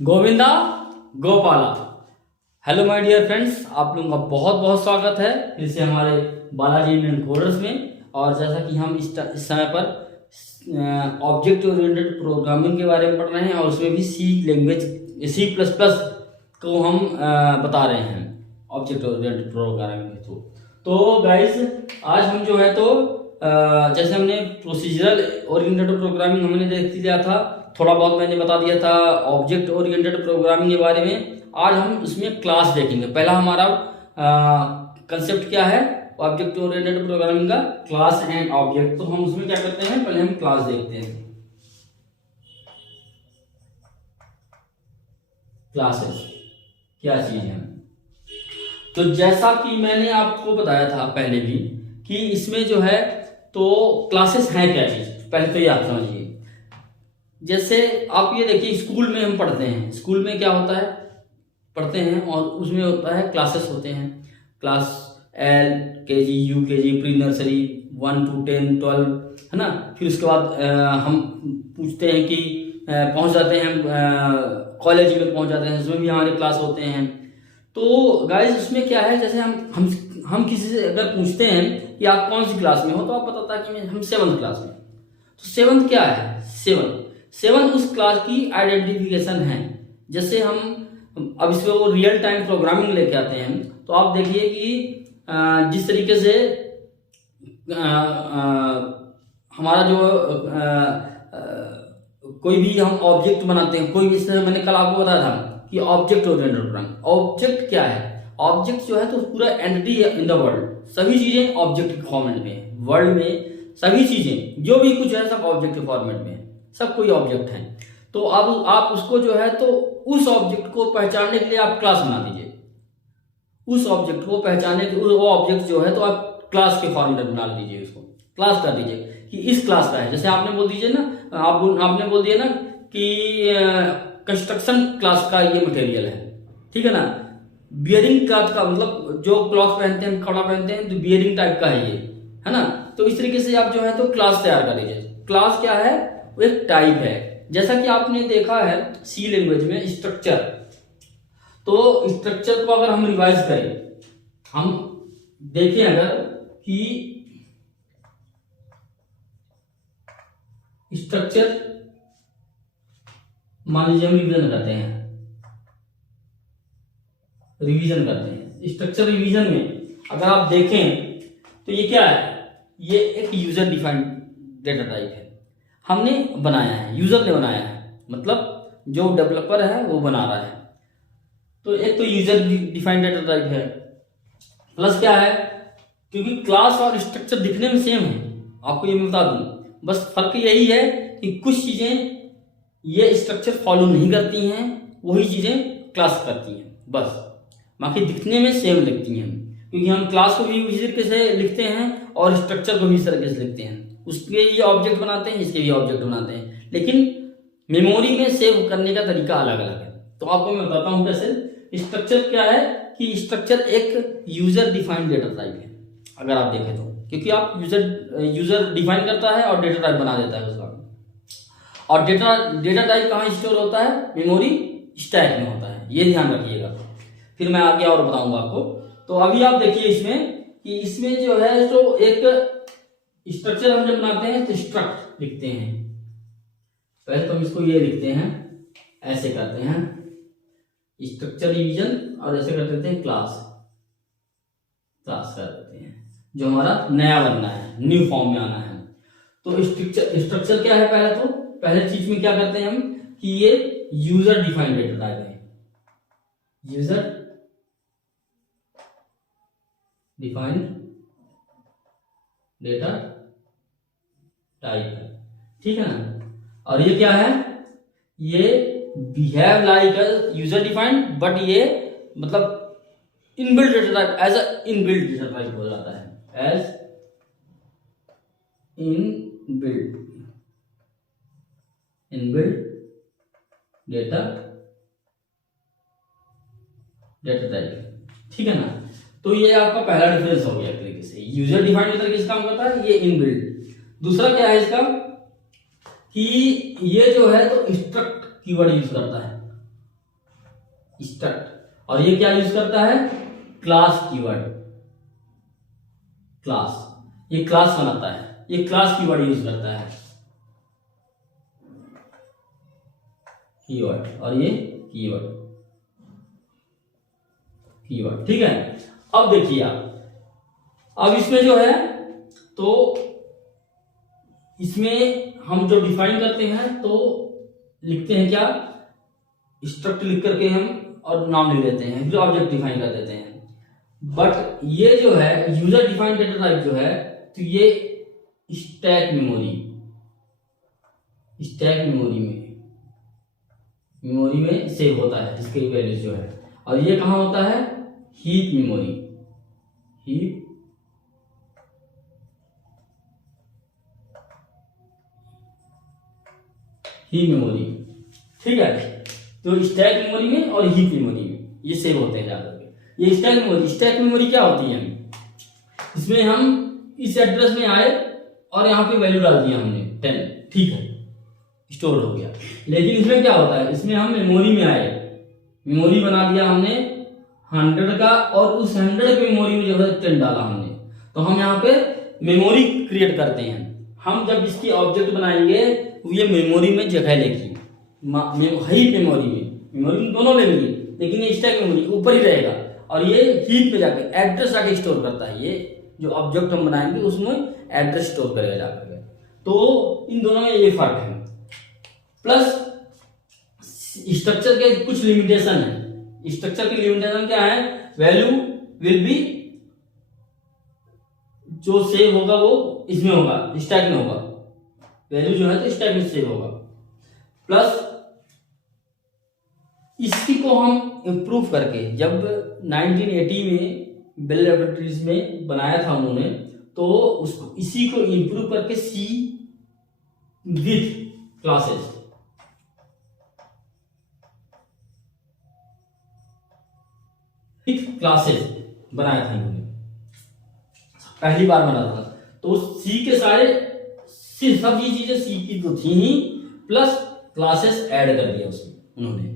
Govinda Gopala. Hello my dear friends, आप लोगों का बहुत बहुत स्वागत है फिर से हमारे बालाजी इंडियन कोडर्स में। और जैसा कि हम इस समय पर ऑब्जेक्ट ओरिएंटेड प्रोग्रामिंग के बारे में पढ़ रहे हैं और उसमें भी सी लैंग्वेज C++ को हम बता रहे हैं ऑब्जेक्ट ओरिएंटेड प्रोग्रामिंग के थ्रू। तो गाइस आज हम जो है तो जैसे हमने प्रोसीजरल ओरिएंटेड प्रोग्रामिंग हमने देख लिया था, थोड़ा बहुत मैंने बता दिया था ऑब्जेक्ट ओरिएंटेड प्रोग्रामिंग के बारे में। आज हम उसमें क्लास देखेंगे। पहला हमारा कंसेप्ट क्या है ऑब्जेक्ट ओरिएंटेड प्रोग्रामिंग का, क्लास एंड ऑब्जेक्ट। तो हम उसमें क्या करते हैं, पहले हम क्लास देखते हैं। क्लासेस क्या चीज है? तो जैसा कि मैंने आपको बताया था पहले भी कि इसमें जो है तो क्लासेस हैं क्या चीज, पहले तो ये आप समझिए। जैसे आप ये देखिए, स्कूल में हम पढ़ते हैं, स्कूल में क्या होता है पढ़ते हैं और उसमें होता है क्लासेस होते हैं। Class LKG UKG pre nursery 1 to 10 12 है ना। फिर उसके बाद हम पूछते हैं कि पहुंच जाते हैं कॉलेज में पहुंच जाते हैं, उसमें भी हमारे क्लास होते हैं। तो गाइस उसमें क्या है, जैसे हम किसी से अगर पूछते हैं कि आप कौन सी क्लास में हो, तो आप बताता है कि हम 7th क्लास में। तो 7th क्या है? 7 उस क्लास की आइडेंटिफिकेशन है। जैसे हम अब इसमें वो रियल टाइम प्रोग्रामिंग लेके आते हैं, तो आप देखिए कि जिस तरीके से हमारा जो कोई भी हम ऑब्जेक्ट बनाते हैं, कोई भी, इस तरह मैंने कल आपको बताया था कि ऑब्जेक्ट ओरिएंटेड प्रोग्रामिंग। ऑब्जेक्ट क्या है? ऑब्जेक्ट जो है तो पूरा एंटिटी इन द वर्ल्ड, सभी चीजें ऑब्जेक्ट के फॉर्मेट में, वर्ल्ड में सभी चीजें जो भी कुछ है सब ऑब्जेक्ट के फॉर्मेट में, सब कोई ऑब्जेक्ट है। तो अब आप उसको जो है तो उस ऑब्जेक्ट को पहचानने के लिए आप क्लास बना दीजिए। उस ऑब्जेक्ट को पहचानने के वो ऑब्जेक्ट जो है तो आप क्लास के फॉर्मेट में डाल दीजिए, उसको क्लास कर दीजिए कि इस क्लास का है। जैसे आपने बोल दीजिए ना, आपने बोल दिया ना कि कंस्ट्रक्शन क्लास का ये मटेरियल है, ठीक है ना। बियरिंग क्लॉथ का मतलब जो क्लॉथ पहनते हैं, कपड़ा पहनते हैं, तो बियरिंग टाइप का है ये, है ना। तो इस तरीके से आप जो है तो क्लास तैयार कर लीजिए। क्लास क्या है? वो एक टाइप है। जैसा कि आपने देखा है सी लैंग्वेज में स्ट्रक्चर, तो स्ट्रक्चर को अगर हम रिवाइज करें, हम देखें अगर कि स्ट्रक्चर, मान लीजिए हम रिवीजन करते हैं स्ट्रक्चर रिवीजन में अगर आप देखें तो ये क्या है, ये एक यूजर डिफाइंड डेटा टाइप है, हमने बनाया है, यूजर ने बनाया है, मतलब जो डेवलपर है वो बना रहा है। तो एक तो यूजर डिफाइंड डेटा टाइप है, प्लस क्या है, क्योंकि क्लास और स्ट्रक्चर दिखने में सेम है, आपको ये मैं बता दूं, बस फर्क यही है कि कुछ चीजें ये स्ट्रक्चर फॉलो नहीं करती हैं, वही चीजें क्लास करती हैं, बस बाकी दिखने में सेम लगती हैं। क्योंकि हम क्लास को भी इसी तरीके से लिखते हैं और स्ट्रक्चर को भी इस तरीके से लिखते हैं, उसके ये ऑब्जेक्ट बनाते हैं, इसके भी ऑब्जेक्ट बनाते हैं, लेकिन मेमोरी में सेव करने का तरीका अलग अलग है। तो आपको मैं बताता हूं कैसे। स्ट्रक्चर क्या है कि स्ट्रक्चर एक यूजर डिफाइंड डेटा टाइप है अगर आप देखें तो, क्योंकि आप यूजर डिफाइन करता है और डेटा टाइप बना देता है उसका। और डेटा टाइप कहाँ स्टोर होता है? मेमोरी स्टैक में होता है, ये ध्यान रखिएगा, फिर मैं आगे और बताऊंगा आपको। तो अभी आप देखिए इसमें कि इसमें जो है तो एक स्ट्रक्चर हम जब बनाते हैं तो स्ट्रक्ट लिखते हैं, पहले तो हम इसको ये लिखते हैं, ऐसे करते हैं स्ट्रक्चर डिवीजन, और ऐसे कर देते हैं क्लास कर देते हैं, जो हमारा नया बनना है, न्यू फॉर्म में आना है। तो स्ट्रक्चर क्या है? पहले चीज में क्या करते हैं हम कि ये यूजर डिफाइंड डेटा टाइप है, यूजर डिफाइंड डेटा टाइप है, ठीक है ना। और ये क्या है? ये behave like user defined, but ये मतलब inbuilt data type, as a inbuilt data type हो जाता है, एज इनबिल्ट डेटा टाइप, ठीक है ना। तो ये आपका पहला डिफरेंस हो गया एक तरीके से, यूजर डिफाइंड तरीके से काम करता है, ये इनबिल्ट। दूसरा क्या है इसका कि ये जो है तो स्ट्रक्ट कीवर्ड यूज करता है, स्ट्रक्ट, और ये क्या यूज करता है, क्लास कीवर्ड, क्लास, ये क्लास बनाता है, ये क्लास कीवर्ड यूज करता है, कीवर्ड, और ये कीवर्ड, कीवर्ड, ठीक है। अब देखिए आप, अब इसमें जो है तो इसमें हम जो डिफाइन करते हैं तो लिखते हैं क्या, स्ट्रक्ट लिख करके हम और नाम लिख देते हैं, फिर ऑब्जेक्ट डिफाइन कर देते हैं। बट ये जो है यूजर डिफाइंड डेटा टाइप जो है, तो ये स्टैक मेमोरी, स्टैक मेमोरी में सेव होता है इसके वैल्यूज जो है, और ये कहाँ होता है, हीप मेमोरी, हीप मेमोरी, ठीक है। तो स्टैक मेमोरी में और हीप मेमोरी में ये सेव होते हैं ज्यादा। ये स्टैक मेमोरी क्या होती है, इसमें हम इस एड्रेस में आए और यहाँ पे वैल्यू डाल दिया हमने 10, ठीक है, स्टोर हो गया। लेकिन इसमें क्या होता है, इसमें हम मेमोरी में आए, मेमोरी बना दिया हमने 100 का, और उस 100 की मेमोरी में जो है 10 डाला हमने, तो हम यहाँ पे मेमोरी क्रिएट करते हैं। हम जब इसकी ऑब्जेक्ट बनाएंगे तो ये मेमोरी में जगह लेगी, हीप मेमोरी में दोनों लेंगी, लेकिन ये स्टैक मेमोरी ऊपर ही रहेगा, और ये हीप पे जाके एड्रेस आके स्टोर करता है। ये जो ऑब्जेक्ट हम बनाएंगे उसमें एड्रेस स्टोर करेगा जाकर। तो इन दोनों में ये फर्क है। प्लस स्ट्रक्चर के कुछ लिमिटेशन है। स्ट्रक्चर की लिमिटेशन क्या है, वैल्यू विल बी, जो सेव होगा वो इसमें होगा, स्टैक में होगा, वैल्यू जो है तो स्टैक में सेव होगा। प्लस इसी को हम इम्प्रूव करके, जब 1980 में बेल लैबोरेटरीज में बनाया था उन्होंने, तो उसको इसी को इम्प्रूव करके सी विथ क्लासेस, बनाया था इन्होंने, पहली बार बना था। तो सी के सारे सब ये चीजें सी की तो थी ही, प्लस क्लासेस ऐड कर दिया उसमें उन्होंने।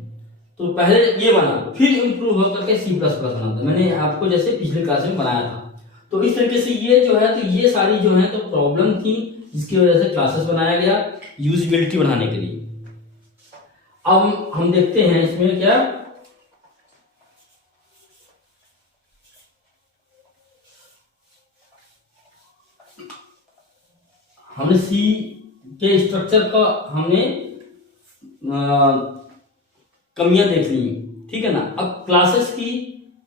तो पहले ये बना, फिर इम्प्रूव होकर के C++ बना था। मैंने आपको जैसे पिछले क्लास में बनाया था। तो इस तरीके से ये जो है, तो ये सारी जो है तो प्रॉब्लम थी, जिसकी वजह से क्लासेस बनाया गया यूजिबिलिटी बढ़ाने के लिए। अब हम देखते हैं इसमें क्या, हमने सी के स्ट्रक्चर का हमने कमियां देख ली, ठीक है ना। अब क्लासेस की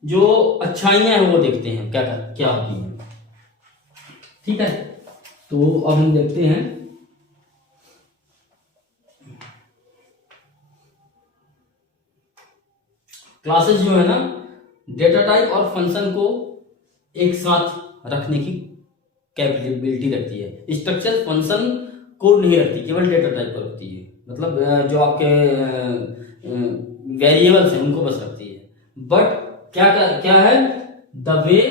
जो अच्छाइयां हैं वो देखते हैं क्या होती हैं, ठीक है। तो अब हम देखते हैं क्लासेस जो है ना, डेटा टाइप और फंक्शन को एक साथ रखने की कैपेबिलिटी रखती है। स्ट्रक्चर फंक्शन को नहीं रखती, केवल डेटा टाइप को रखती है। मतलब जो आपके वेरिएबल्स हैं उनको बस रखती है। बट क्या है, the way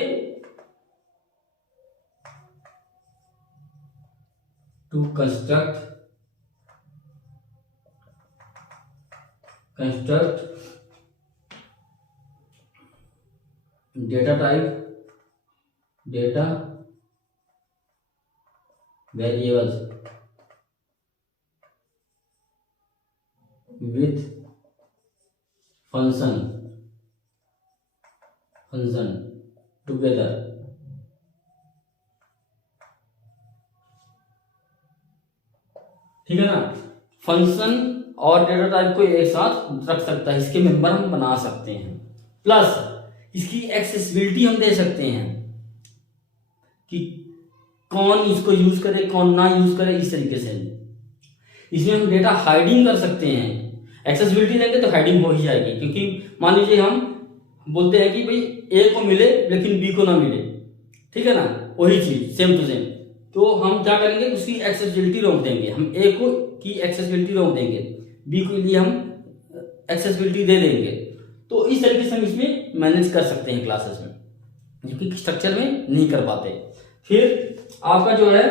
to construct data type, data variables with function together, ठीक है ना। फंक्शन और डेटा टाइप को एक साथ रख सकता है, इसके मेंबर हम बना सकते हैं। प्लस इसकी एक्सेसिबिलिटी हम दे सकते हैं कि कौन इसको यूज करे कौन ना यूज करे, इस तरीके से। इसमें हम डेटा हाइडिंग कर सकते हैं। एक्सेसिबिलिटी देंगे तो हाइडिंग हो ही जाएगी, क्योंकि मान लीजिए हम बोलते हैं कि भाई ए को मिले लेकिन बी को ना मिले, ठीक है ना, वही चीज सेम टू सेम। तो हम क्या करेंगे, उसकी एक्सेसिबिलिटी रोक देंगे, हम ए को की एक्सेसिबिलिटी रोक देंगे, बी के लिए हम एक्सेसिबिलिटी दे देंगे। तो इस तरीके से हम इसमें मैनेज कर सकते हैं क्लासेस में, जो कि स्ट्रक्चर में नहीं कर पाते। फिर आपका जो है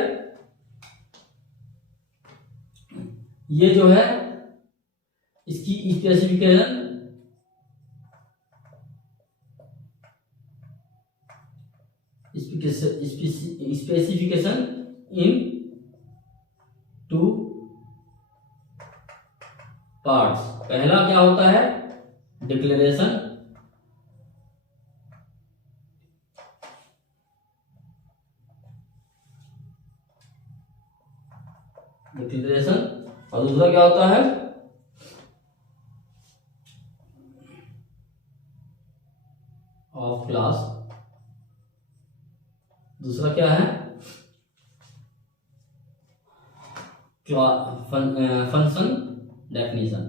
ये जो है इसकी स्पेसिफिकेशन स्पेसिफिकेशन इन 2 पार्ट्स। पहला क्या होता है? डिक्लेरेशन, और दूसरा क्या होता है? Of class. दूसरा क्या है? Function definition.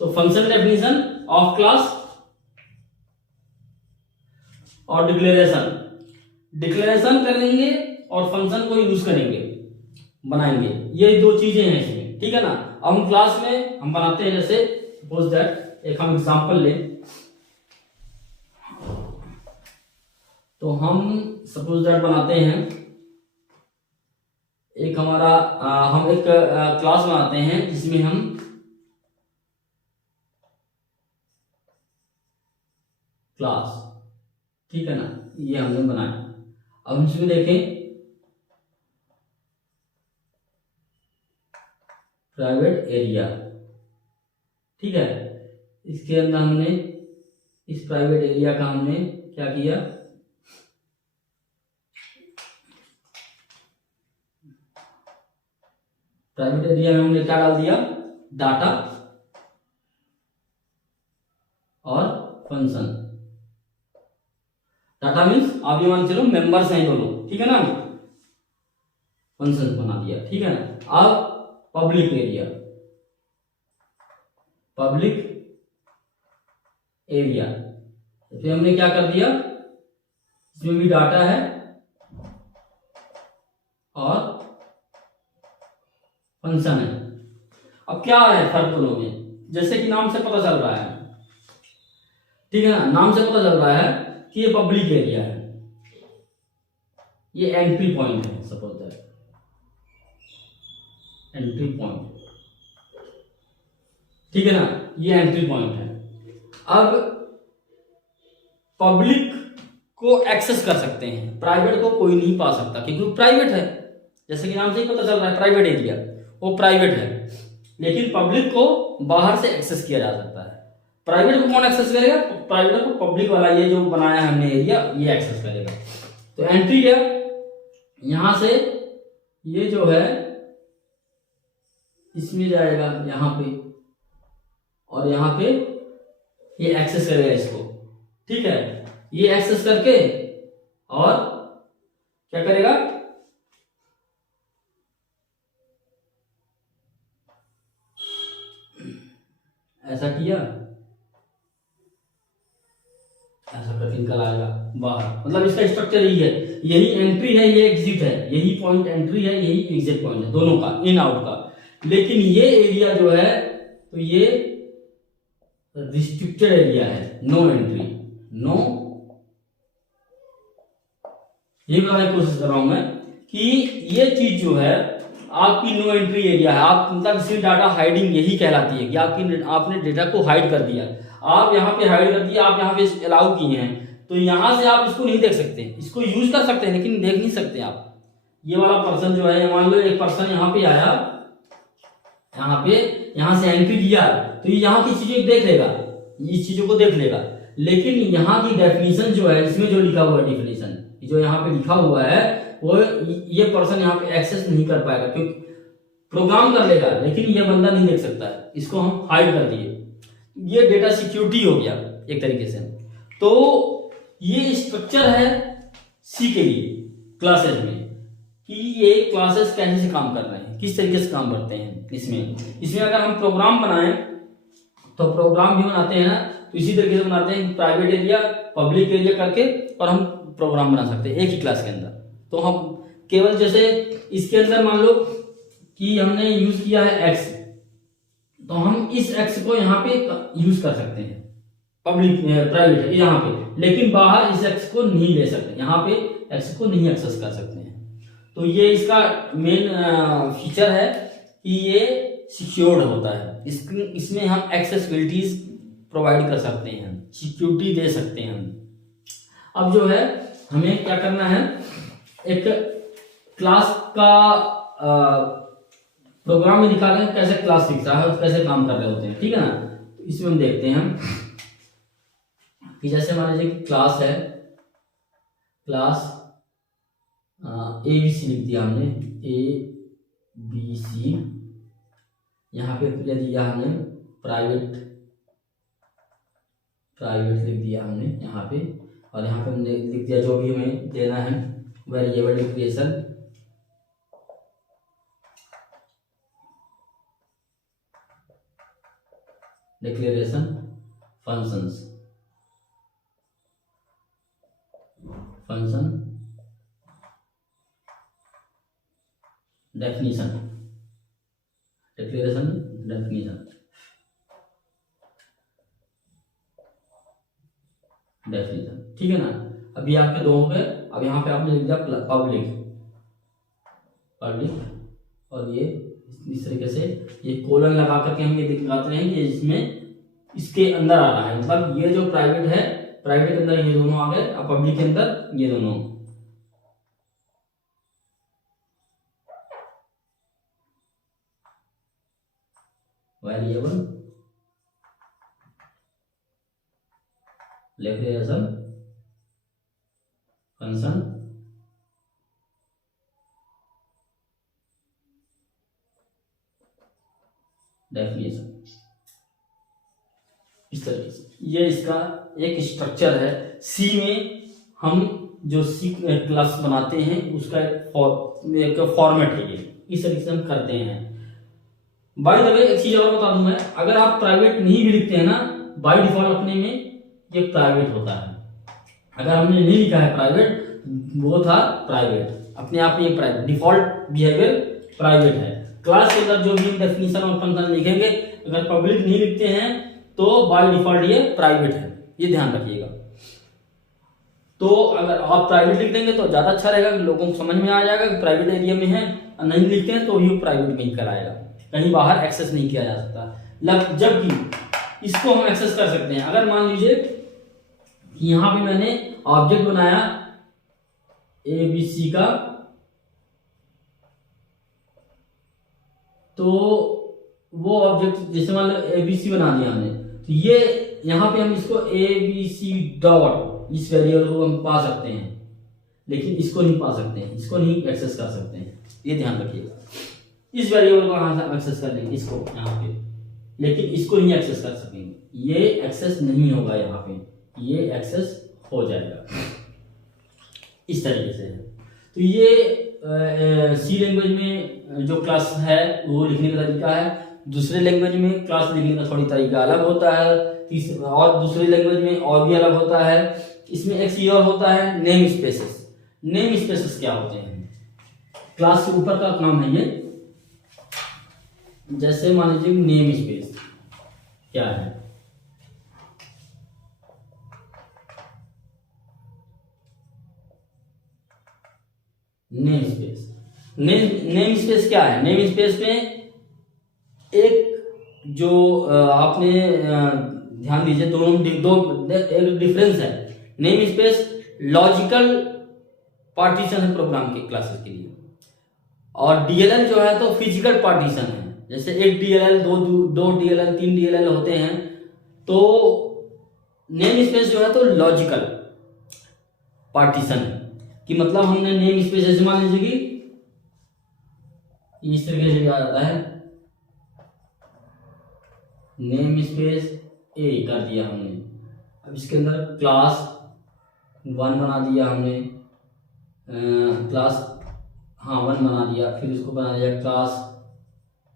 तो फंक्शन डेफिनेशन, ऑफ क्लास और डिक्लेरेशन करेंगे और फंक्शन को यूज करेंगे, बनाएंगे। ये 2 चीजें हैं इसमें, ठीक है ना। अब हम क्लास में हम बनाते हैं, जैसे सपोज दैट एक हम एग्जांपल लें, तो हम सपोज दैट बनाते हैं एक हमारा हम एक क्लास बनाते हैं जिसमें हम क्लास, ठीक है ना, ये हमने बनाया। अब हम इसमें देखें प्राइवेट एरिया, ठीक है। इसके अंदर हमने इस प्राइवेट एरिया का हमने क्या किया, प्राइवेट एरिया में हमने क्या डाल दिया, डाटा और फंक्शन। डाटा मीन्स आप ये मान चलो मेंबर्स हैं दोनों, ठीक है ना, फंक्शन बना दिया, ठीक है ना। अब पब्लिक एरिया, फिर हमने क्या कर दिया, इसमें भी डाटा है और फंक्शन है। अब क्या है फर्क दोनों में, जैसे कि नाम से पता चल रहा है, ठीक है ना, नाम से पता चल रहा है कि ये पब्लिक एरिया है, ये एंट्री पॉइंट है, सपोज दैट एंट्री पॉइंट, ठीक है ना, ये एंट्री पॉइंट है। अब पब्लिक को एक्सेस कर सकते हैं, प्राइवेट को कोई नहीं पा सकता क्योंकि प्राइवेट है, जैसे कि नाम से ही पता चल रहा है प्राइवेट एरिया, वो प्राइवेट है। लेकिन पब्लिक को बाहर से एक्सेस किया जा सकता है। प्राइवेट को कौन एक्सेस करेगा? प्राइवेट को पब्लिक वाला ये जो बनाया है हमने एरिया, ये एक्सेस करेगा। तो एंट्री क्या, यहां से ये जो है इसमें जाएगा यहां पे, और यहां पे ये एक्सेस करेगा इसको, ठीक है। ये एक्सेस करके और क्या करेगा, ऐसा किया, ऐसा करके निकल आएगा बाहर। मतलब इसका स्ट्रक्चर यही है, यही एंट्री है, ये एग्जिट है, यही पॉइंट एंट्री है, यही एग्जिट पॉइंट है, दोनों का, इन आउट का। लेकिन ये एरिया जो है, तो ये रिस्ट्रिक्टेड एरिया है, नो एंट्री, नो। ये बताने की कोशिश कर रहा हूं मैं कि ये चीज जो है आपकी नो एंट्री एरिया है। आप मतलब इसमें डाटा हाइडिंग यही कहलाती है कि आपने डेटा को हाइड कर दिया, आप यहाँ पे हाइड कर दिया, आप यहाँ पे अलाउ किए हैं, तो यहाँ से आप इसको नहीं देख सकते। इसको यूज कर सकते हैं लेकिन देख नहीं सकते आप। ये वाला पर्सन जो है, मान लो एक पर्सन यहाँ पे आया, यहाँ से एंट्री किया, तो ये यहाँ की चीजें देख लेगा, इस चीजों को देख लेगा। लेकिन यहाँ की डेफिनेशन जो है, इसमें जो लिखा हुआ है डेफिनेशन, जो यहाँ पे लिखा हुआ है, वो ये पर्सन यहाँ पे एक्सेस नहीं कर पाएगा, क्योंकि प्रोग्राम कर लेगा लेकिन ये बंदा नहीं देख सकता है। इसको हम हाइड कर दिए, ये डेटा सिक्योरिटी हो गया एक तरीके से। तो ये स्ट्रक्चर है सी के लिए क्लासेस में, कि ये क्लासेस कैसे से काम कर रहे हैं, किस तरीके से काम करते हैं। इसमें अगर हम प्रोग्राम बनाएं तो प्रोग्राम भी बनाते हैं ना, तो इसी तरीके से बनाते हैं, प्राइवेट एरिया पब्लिक एरिया करके, और हम प्रोग्राम बना सकते हैं एक ही क्लास के अंदर। तो हम केवल जैसे इसके अंदर मान लो कि हमने यूज किया है एक्स, तो हम इस एक्स को यहाँ पे यूज कर सकते हैं, पब्लिक प्राइवेट है यहाँ पे, लेकिन बाहर इस एक्स को नहीं ले सकते, यहाँ पे एक्स को नहीं एक्सेस कर सकते हैं। तो ये इसका मेन फीचर है कि ये सिक्योर्ड होता है। इसमें हम एक्सेसिबिलिटीज प्रोवाइड कर सकते हैं, सिक्योरिटी दे सकते हैं हम। अब जो है हमें क्या करना है, एक क्लास का प्रोग्राम में निकालें कैसे क्लास दिख रहा है और कैसे काम कर रहे होते हैं, ठीक है ना। तो इसमें हम देखते हैं कि जैसे मान लीजिए कि क्लास है, क्लास ए बी सी लिख दिया हमने, ए बी सी, यहाँ पे दिया हमने प्राइवेट लिख दिया हमने यहाँ पे, और यहाँ पे हमने लिख दिया जो भी हमें देना है, वेरिएबल डिक्लेरेशन फंक्शन डेफिनेशन, ठीक है ना। अभी आपके दो हो गए। अब यहाँ पे आपने लिख दिया पब्लिक, और ये इस तरीके से ये कोलन लगा करके हम ये दिखाते हैं कि इसमें इसके अंदर आ रहा है, मतलब ये जो प्राइवेट है, प्राइवेट के अंदर ये दोनों आ गए, और पब्लिक के अंदर ये दोनों। वेरिएबल डिक्लेरेशन फंक्शन डेफिनेशन, इस तरीके से ये इसका एक स्ट्रक्चर है। सी में हम जो सी क्लास बनाते हैं उसका एक फॉर्मेट है ये, इस तरीके से हम करते हैं। बाय द वे एक चीज और बता दूं मैं, अगर आप प्राइवेट नहीं भी लिखते हैं ना, बाय डिफॉल्ट अपने में ये प्राइवेट होता है। अगर हमने नहीं लिखा है प्राइवेट, वो था प्राइवेट, अपने आप में ये प्राइवेट डिफॉल्ट बिहेवियर प्राइवेट है। क्लास के अंदर जो भी डेफिनेशन और फंक्शन लिखेंगे, अगर पब्लिक नहीं लिखते हैं तो बाय डिफॉल्ट ये प्राइवेट है, ये ध्यान रखिएगा। तो अगर आप प्राइवेट लिख देंगे तो ज्यादा अच्छा रहेगा, लोगों को समझ में आ जाएगा कि प्राइवेट एरिया में है, और नहीं लिखते हैं तो भी प्राइवेट में ही कराएगा, कहीं बाहर एक्सेस नहीं किया जा सकता। जबकि इसको हम एक्सेस कर सकते हैं। अगर मान लीजिए कि यहां पे मैंने ऑब्जेक्ट बनाया ABC का, तो वो ऑब्जेक्ट जैसे मान लो ABC बना दिया हमने, तो ये यहां पे हम इसको ABC डॉट, इस वेरिएबल को हम पा सकते हैं, लेकिन इसको नहीं पा सकते हैं, इसको नहीं एक्सेस कर सकते हैं, ये ध्यान रखिएगा। इस वेरिएबल को कहां से एक्सेस कर लेंगे, इसको यहाँ पे, लेकिन इसको नहीं एक्सेस कर सकेंगे, ये एक्सेस नहीं होगा, यहाँ पे ये एक्सेस हो जाएगा, इस तरीके से है। तो ये सी लैंग्वेज में जो क्लास है वो लिखने का तरीका है। दूसरे लैंग्वेज में क्लास लिखने का थोड़ी तरीका अलग होता है, और दूसरी लैंग्वेज में और भी अलग होता है। इसमें एक चीज और होता है, नेम स्पेसेस। नेम स्पेसेस क्या होते हैं? क्लास के ऊपर का काम है ये। जैसे मान लीजिए नेम स्पेस क्या है, नेम स्पेस क्या है? नेम स्पेस में एक जो आपने ध्यान दीजिए, दोनों एक डिफरेंस है। नेम स्पेस लॉजिकल पार्टीशन है प्रोग्राम के क्लासेस के लिए, और डीएलएल जो है तो फिजिकल पार्टीशन है। जैसे एक डीएलएल, दो डीएलएल, 3 डीएलएल होते हैं, तो नेम स्पेस जो है तो लॉजिकल पार्टीशन है, कि मतलब हमने नेम स्पेस जैसे मान लीजिए कि इस तरीके से आ जाता है, नेम स्पेस ए कर दिया हमने। अब इसके अंदर क्लास 1 बना दिया हमने, क्लास 1 बना दिया, फिर इसको बना दिया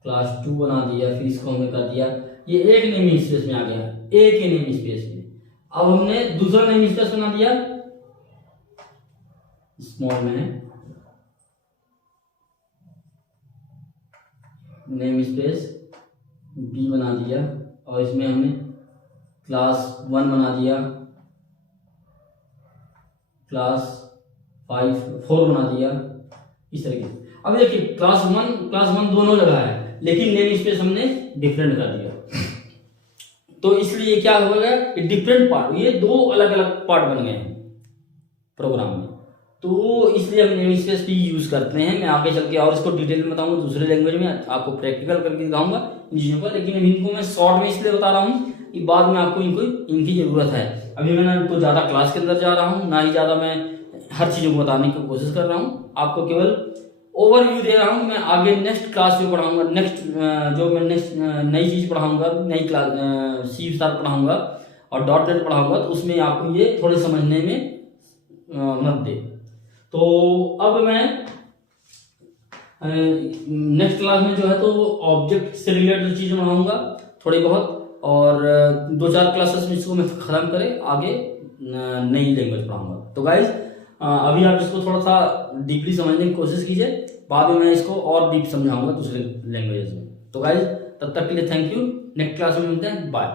क्लास 2 बना दिया, फिर इसको हमने कर दिया, ये एक नेम स्पेस में आ गया, एक ही नेम स्पेस में। अब हमने दूसरा नेम स्पेस बना दिया, स्मॉल में नेम स्पेस बी बना दिया, और इसमें हमने क्लास 1 बना दिया, क्लास 4 बना दिया, इस तरीके से। अब देखिए क्लास वन दोनों जगह है, लेकिन नेम स्पेस हमने डिफरेंट कर दिया, तो इसलिए क्या हो गया कि डिफरेंट पार्ट, ये दो अलग अलग पार्ट बन गए हैं प्रोग्राम में, तो इसलिए हम नेम स्पेस भी यूज करते हैं। मैं आगे चल के और इसको डिटेल में बताऊंगा दूसरे लैंग्वेज में, आपको प्रैक्टिकल करके दिखाऊंगा इन चीज़ों पर, लेकिन इनको मैं शॉर्ट में इसलिए बता रहा हूँ कि बाद में आपको इनकी जरूरत है। अभी मैं ना तो ज़्यादा क्लास के अंदर जा रहा हूँ, ना ही ज़्यादा मैं हर चीज़ों को बताने की कोशिश कर रहा हूँ, आपको केवल ओवरव्यू दे रहा हूँ। मैं आगे नेक्स्ट क्लास में पढ़ाऊंगा, नेक्स्ट नई चीज़ पढ़ाऊंगा, नई क्लास सी शार्प पढ़ाऊंगा और .NET पढ़ाऊंगा, तो उसमें आपको ये थोड़े समझने में मदद दे। तो अब मैं नेक्स्ट क्लास में जो है तो ऑब्जेक्ट से रिलेटेड चीज़ पढ़ाऊंगा थोड़ी बहुत, और 2-4 क्लासेस में इसको मैं ख़त्म करे आगे नई लैंग्वेज पढ़ाऊंगा। तो गाइज अभी आप इसको थोड़ा सा डीपली समझने की कोशिश कीजिए, बाद में मैं इसको और डीप समझाऊंगा दूसरे लैंग्वेजेस में। तो गाइज तब तक के लिए थैंक यू, नेक्स्ट क्लास में मिलते हैं, बाय।